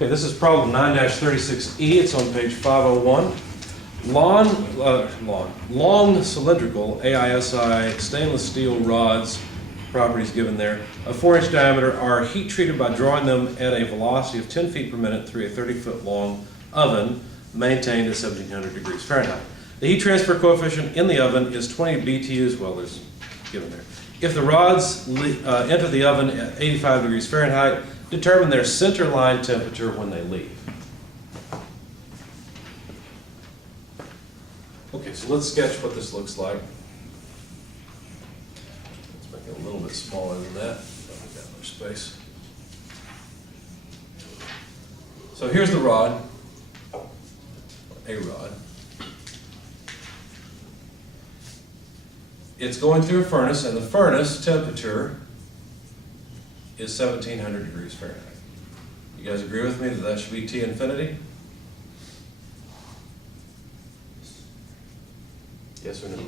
Okay, this is problem 9-36E. It's on page 501. Long cylindrical AISI stainless steel rods, properties given there, of 4-inch diameter, are heat treated by drawing them at a velocity of 10 feet per minute through a 30-foot long oven maintained at 1700 degrees Fahrenheit. The heat transfer coefficient in the oven is 20 BTUs, well, there's given there. If the rods enter the oven at 85 degrees Fahrenheit, determine their center line temperature when they leave. Okay, so let's sketch what this looks like. Let's make it a little bit smaller than that. Don't got much space. So here's the rod, a rod. It's going through a furnace, and the furnace temperature is 1700 degrees Fahrenheit. You guys agree with me that that should be T infinity? Yes or no?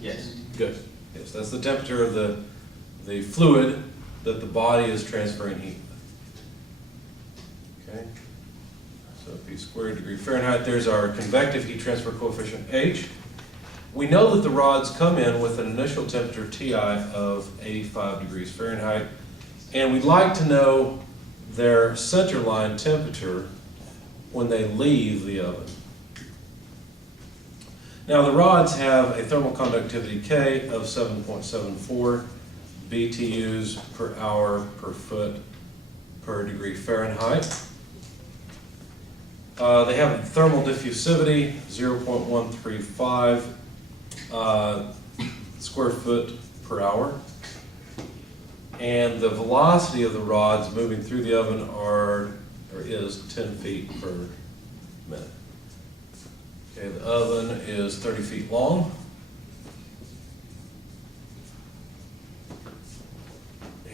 Yes. Good. Yes, that's the temperature of the fluid that the body is transferring heat with. Okay? So P squared degree Fahrenheit, there's our convective heat transfer coefficient H. We know that the rods come in with an initial temperature Ti of 85 degrees Fahrenheit, and we'd like to know their center line temperature when they leave the oven. Now the rods have a thermal conductivity K of 7.74 BTUs per hour per foot per degree Fahrenheit. They have a thermal diffusivity 0.135 square foot per hour. And the velocity of the rods moving through the oven is 10 feet per minute. Okay, the oven is 30 feet long.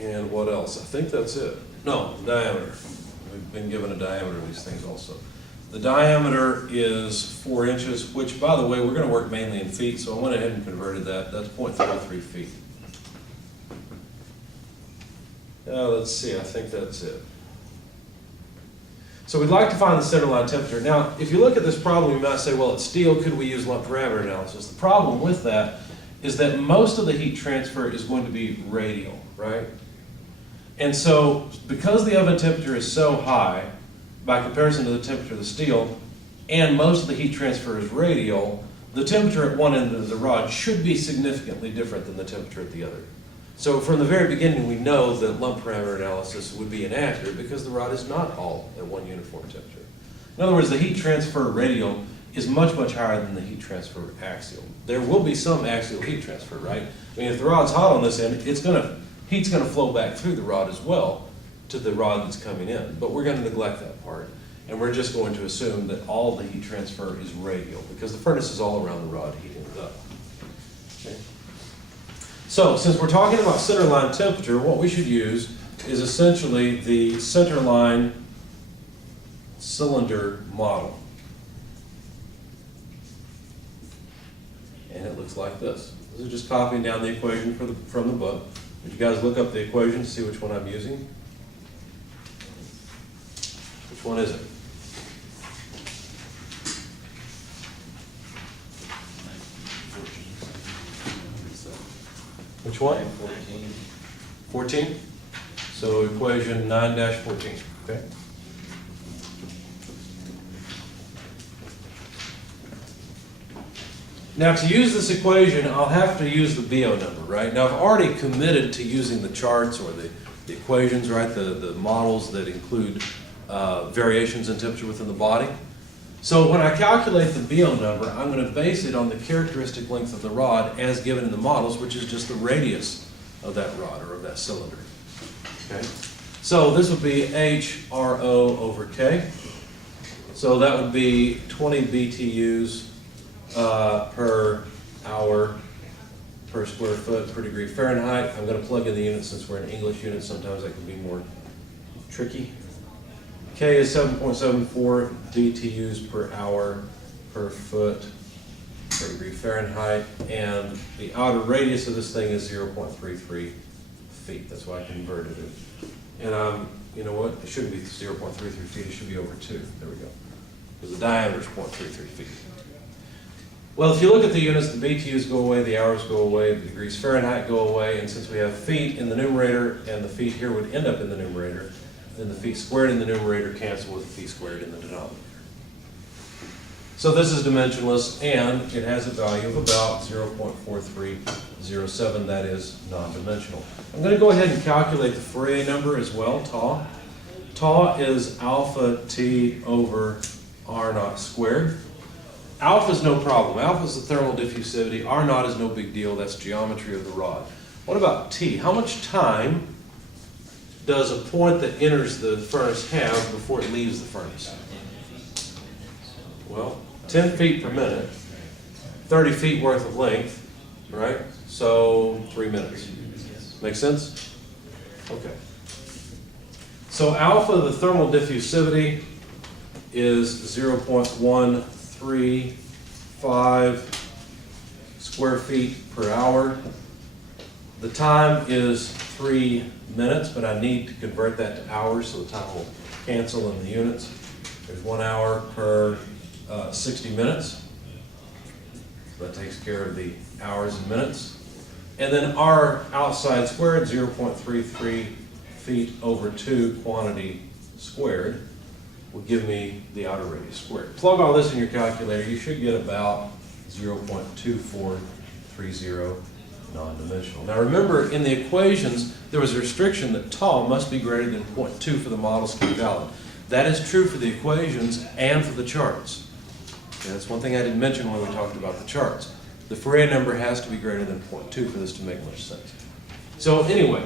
And what else? I think that's it. No, diameter. We've been given a diameter of these things also. The diameter is 4 inches, which, by the way, we're going to work mainly in feet, so I went ahead and converted that. That's 0.33 feet. Let's see, I think that's it. So we'd like to find the center line temperature. Now, if you look at this problem, you might say, well, it's steel, could we use lump parameter analysis? The problem with that is that most of the heat transfer is going to be radial, right? And so, because the oven temperature is so high, by comparison to the temperature of the steel, and most of the heat transfer is radial, the temperature at one end of the rod should be significantly different than the temperature at the other. So from the very beginning, we know that lump parameter analysis would be inaccurate because the rod is not all at one uniform temperature. In other words, the heat transfer radial is much, much higher than the heat transfer axial. There will be some axial heat transfer, right? I mean, if the rod's hot on this end, heat's going to flow back through the rod as well to the rod that's coming in. But we're going to neglect that part. And we're just going to assume that all the heat transfer is radial because the furnace is all around the rod heating it up. Okay. So, since we're talking about center line temperature, what we should use is essentially the center line cylinder model. And it looks like this. This is just copying down the equation from the book. Would you guys look up the equation to see which one I'm using? Which one is it? Which one? 14. 14? So equation 9-14, okay? Now to use this equation, I'll have to use the BO number, right? Now I've already committed to using the charts or the equations, right? The models that include variations in temperature within the body. So when I calculate the BO number, I'm going to base it on the characteristic length of the rod as given in the models, which is just the radius of that rod or of that cylinder. Okay? So this would be HRO over K. So that would be 20 BTUs per hour per square foot per degree Fahrenheit. I'm going to plug in the units since we're in English units. Sometimes that can be more tricky. K is 7.74 BTUs per hour per foot per degree Fahrenheit, and the outer radius of this thing is 0.33 feet. That's why I converted it. And I'm you know what, it shouldn't be 0.33 feet, it should be over 2. There we go. Because the diameter is 0.33 feet. Well, if you look at the units, the BTUs go away, the hours go away, the degrees Fahrenheit go away, and since we have feet in the numerator and the feet here would end up in the numerator, then the feet squared in the numerator cancel with the feet squared in the denominator. So this is dimensionless, and it has a value of about 0.4307, that is non-dimensional. I'm going to go ahead and calculate the Fourier number as well, tau. Tau is alpha t over r naught squared. Alpha is no problem. Alpha is the thermal diffusivity. R naught is no big deal. That's geometry of the rod. What about t? How much time does a point that enters the furnace have before it leaves the furnace? Well, 10 feet per minute, 30 feet worth of length, right? So 3 minutes. Make sense? Okay. So alpha, the thermal diffusivity, is 0.135 square feet per hour. The time is 3 minutes, but I need to convert that to hours, so the time will cancel in the units. There's 1 hour per 60 minutes. So that takes care of the hours and minutes. And then R outside squared, 0.33 feet over 2 quantity squared, will give me the outer radius squared. Plug all this in your calculator, you should get about 0.2430 non-dimensional. Now remember, in the equations, there was a restriction that tau must be greater than 0.2 for the models to be valid. That is true for the equations and for the charts. Okay, that's one thing I didn't mention when we talked about the charts. The Fourier number has to be greater than 0.2 for this to make much sense. So anyway,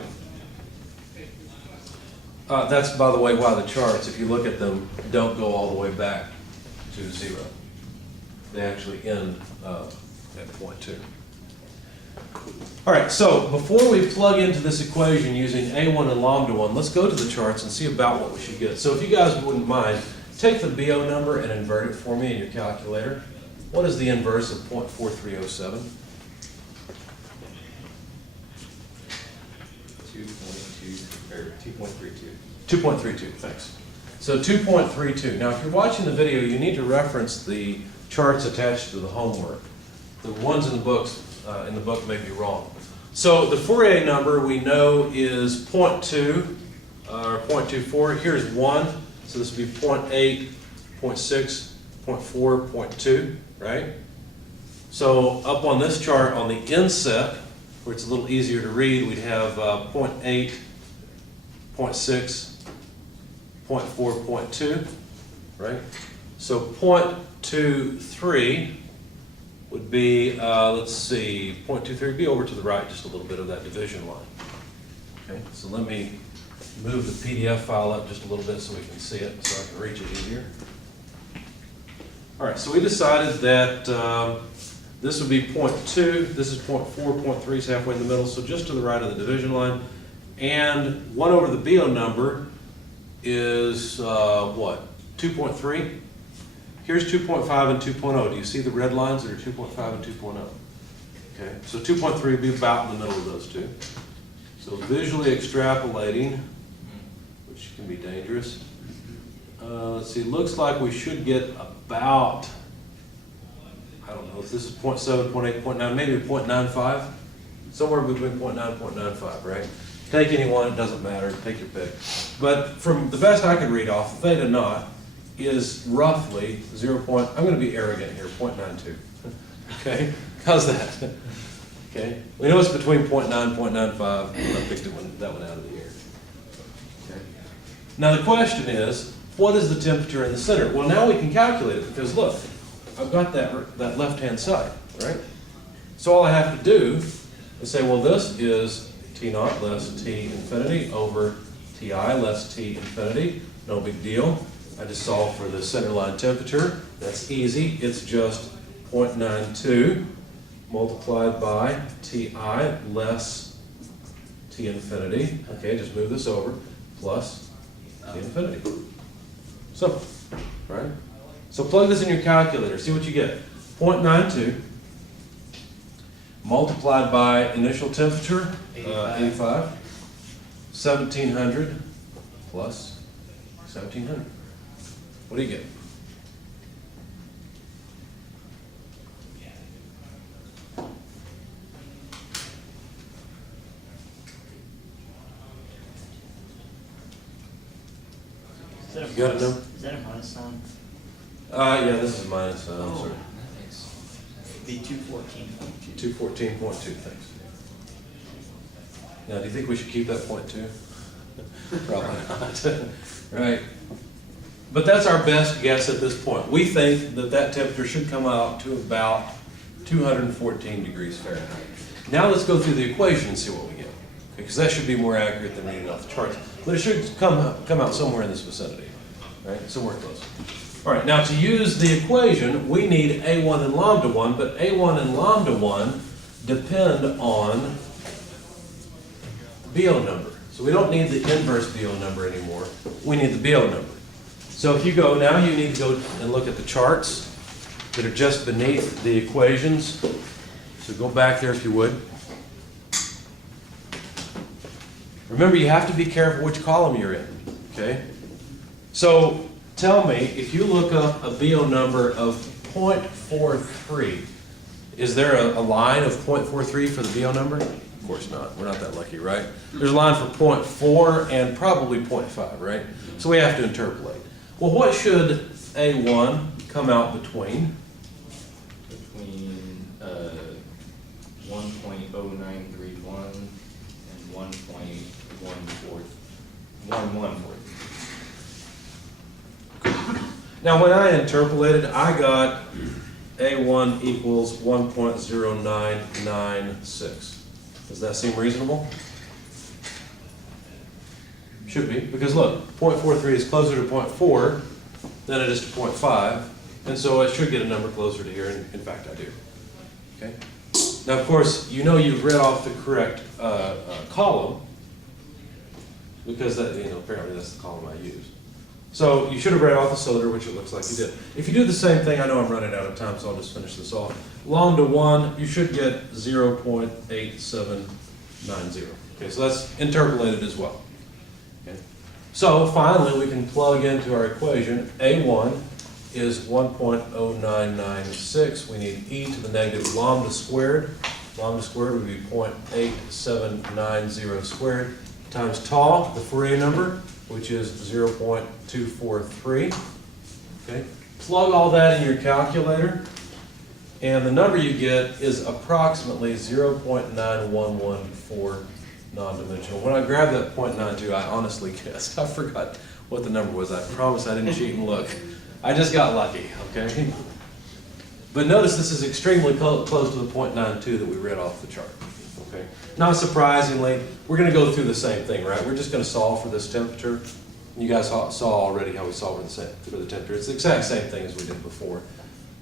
that's, by the way, why the charts, if you look at them, don't go all the way back to 0. They actually end at 0.2. All right, so before we plug into this equation using A1 and lambda 1, let's go to the charts and see about what we should get. So if you guys wouldn't mind, take the BO number and invert it for me in your calculator. What is the inverse of 0.4307? 2.32. 2.32, thanks. So 2.32. Now, if you're watching the video, you need to reference the charts attached to the homework. The ones in the books, in the book may be wrong. So the Fourier number we know is 0.2 or 0.24. Here's 1, so this would be 0.8, 0.6, 0.4, 0.2, right? So up on this chart, on the inset, where it's a little easier to read, we'd have 0.8, 0.6, 0.4, 0.2, right? So 0.23 would be, let's see, 0.23 would be over to the right just a little bit of that division line. Okay, so let me move the PDF file up just a little bit so we can see it, so I can reach it easier. All right, so we decided that this would be 0.2, this is 0.4, 0.3 is halfway in the middle, so just to the right of the division line. And 1 over the BO number is what? 2.3? Here's 2.5 and 2.0. Do you see the red lines that are 2.5 and 2.0? Okay, so 2.3 would be about in the middle of those two. So visually extrapolating, which can be dangerous. Let's see, looks like we should get about, I don't know if this is 0.7, 0.8, 0.9, maybe 0.95. Somewhere between 0.9 and 0.95, right? Take any one, it doesn't matter, take your pick. But from the best I could read off, theta naught is roughly 0. I'm going to be arrogant here, 0.92. Okay, how's that? Okay, we know it's between 0.9 and 0.95. I picked that one out of the air. Okay. Now the question is, what is the temperature in the center? Well, now we can calculate it because look, I've got that left-hand side, right? So all I have to do is say, well, this is T naught less T infinity over Ti less T infinity. No big deal. I just solve for the center line temperature. That's easy. It's just 0.92 multiplied by Ti less T infinity. Okay, just move this over, plus T infinity. Simple, right? So plug this in your calculator. See what you get. 0.92 multiplied by initial temperature, 85, 1700 plus 1,700. What do you get? Is that a You got it, minus- no? Is that a minus sign? Yeah, this is minus, I'm Oh. sorry, Be 214.2. 214.2, thanks. Now, do you think we should keep that point two? Probably not, right? But that's our best guess at this point. We think that that temperature should come out to about 214 degrees Fahrenheit. Now let's go through the equation and see what we get, because that should be more accurate than reading off the charts. But it should come out somewhere in this vicinity, right? Somewhere close. All right, now to use the equation, we need A1 and lambda 1, but A1 and lambda 1 depend on BO number. So we don't need the inverse BO number anymore. We need the BO number. So if you go, now you need to go and look at the charts that are just beneath the equations. So go back there if you would. Remember, you have to be careful which column you're in, okay? So tell me, if you look up a BO number of 0.43, is there a line of 0.43 for the BO number? Of course not. We're not that lucky, right? There's a line for 0.4 and probably 0.5, right? So we have to interpolate. Well, what should A1 come out between? Between 1.0931 and 1.1143. Now, when I interpolated, I got A1 equals 1.0996. Does that seem reasonable? Should be, because look, 0.43 is closer to 0.4 than it is to 0.5, and so I should get a number closer to here, and in fact I do. Okay. Now, of course, you know you've read off the correct column, because that, apparently that's the column I used. So you should have read off the cylinder, which it looks like you did. If you do the same thing, I know I'm running out of time, so I'll just finish this off. Lambda 1, you should get 0.8790. Okay, so that's interpolated as well. Okay. So finally, we can plug into our equation. A1 is 1.0996. We need e to the negative lambda squared. Lambda squared would be 0.8790 squared times tau, the Fourier number, which is 0.243. Okay. Plug all that in your calculator, and the number you get is approximately 0.9114 non-dimensional. When I grabbed that 0.92, I honestly guessed. I forgot what the number was. I promise I didn't cheat and look. I just got lucky, okay? But notice this is extremely close to the 0.92 that we read off the chart, okay? Not surprisingly, we're going to go through the same thing, right? We're just going to solve for this temperature. You guys saw already how we solved for the temperature. It's the exact same thing as we did before.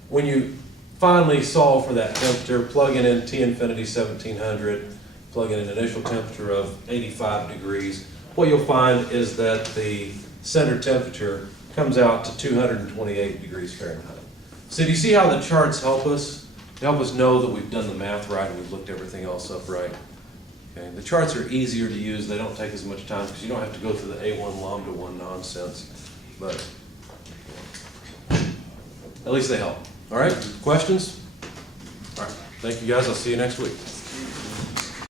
When you finally solve for that temperature, plug in T infinity 1700, plug in an initial temperature of 85 degrees, what you'll find is that the center temperature comes out to 228 degrees Fahrenheit. So do you see how the charts help us? They help us know that we've done the math right and we've looked everything else up right. Okay. The charts are easier to use. They don't take as much time because you don't have to go through the A1 lambda 1 nonsense. But at least they help. All right, questions? All right, thank you guys. I'll see you next week.